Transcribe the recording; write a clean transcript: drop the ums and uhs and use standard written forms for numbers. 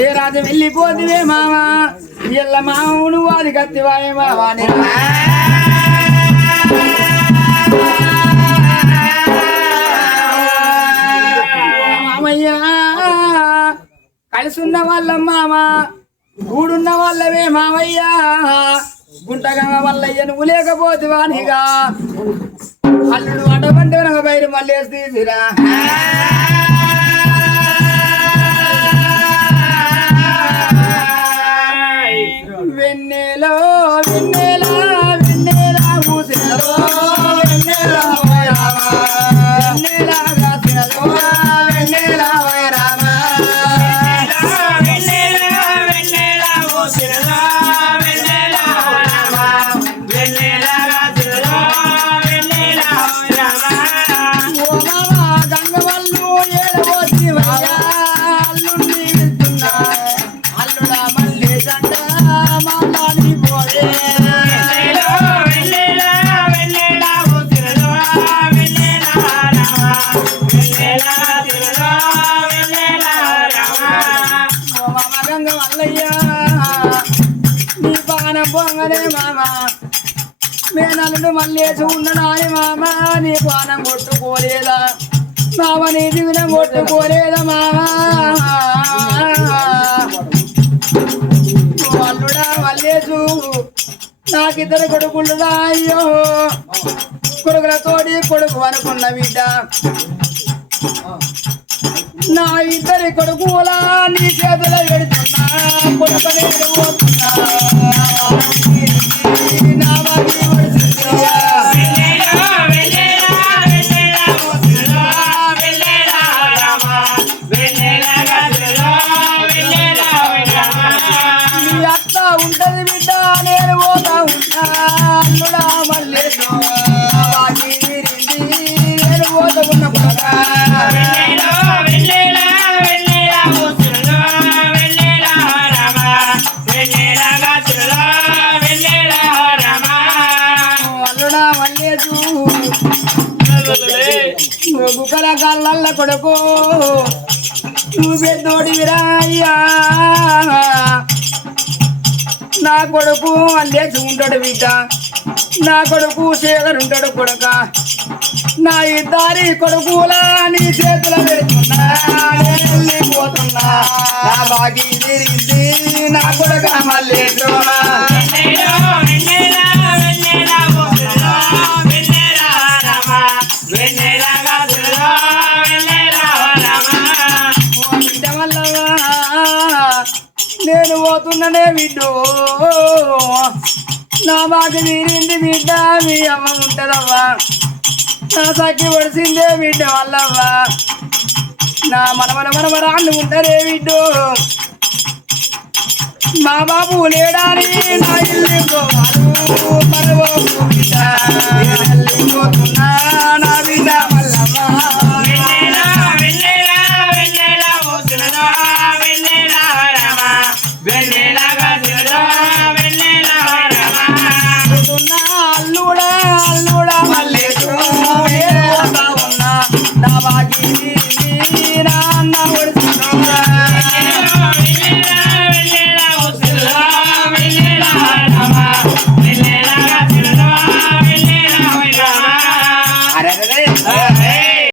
ఏ రాజు వెళ్ళిపోతివే మామా ఎల్ల మామను అది కత్తివాయే మామా మామయ్యా కలిసున్న వాళ్ళ మామ గూడున్న వాళ్ళవే మామయ్యా గుంటగంగ వల్లయ్య నువ్వు లేకపోతివానిగా అల్లుడు అటువంటి బయట మళ్ళీ తీసిరా వెన్నెలో వెన్నెలా వెన్నెలా మూసినదో వెన్నెలా వెన్నెలా కాసినదో వెన్నెలా వైరామా వెన్నెలా వెన్నెలా మూసినదో వెన్నెలా వెన్నెలా కాసినదో వెన్నెలా వైరామా ఓ మామా గంగవల్లు ఏడవోసి వయ్యా అల్లుండి విస్తున్నా అల్లుడా మళ్ళీ జంట మాట్లాడి పోయే వెన్నెలా వెన్నెలా వెన్నెలా మూసినదో వెన్నెలా రామా వెన్నెలా తిరదో వెన్నెలా రామా ఓ మామా గంగవల్లయ్యా నీ పానం పొంగనే మామా మేనల్లుడు మల్లేసి ఉండడాని మామా నీ పానం కొట్టుకోలేదా మామ నీ దిగునం కొట్టుకోలేదా మామా అల్లుడా మల్లేసు నాకిద్దరు కొడుకులురా అయ్యో కొడుకులతోటి కొడుకు అనుకున్న బిడ్డ నా ఇద్దరి కొడుకులా నీ చేతులు పెడుతున్నా కొడుకు నేను పోతున్నా నా బాబీ పడుతుందా ఉంటది బిడ్డ నేను పోతా ఉంటా అల్లుడా మళ్ళీ నేను పోతా ఉన్న అల్లుడా మళ్ళీ గుకల కళ్ళ కొడుకు నువ్వు పెద్దోడివిరా అయ్యా నా కొడుకు అల్లేసి ఉంటాడు బిడ్డ నా కొడుకు శేఖర్ ఉంటాడు కొడుక నా ఇద్దరి కొడుకులా నీ చేతుల పెడుతున్నా పోతున్నా నా బాగి తిరిగింది నా కొడుక మళ్ళీ నేను పోతున్ననే బిడ్డు నా బాధ తీరింది బిడ్డ మీ అమ్మ ఉంటదవ్వా నా సఖి పడిసిందే బిడ్డ వల్లవ్వా నా మనమరాళ్ళు ఉంటారే బిడ్డు మా బాబు లేడాని నా ఇల్లు పోతున్నా నా బిడ్డ వల్లవ్వా అల్లుడా అల్లుడా మళ్ళీ ఉన్నా నా బాగి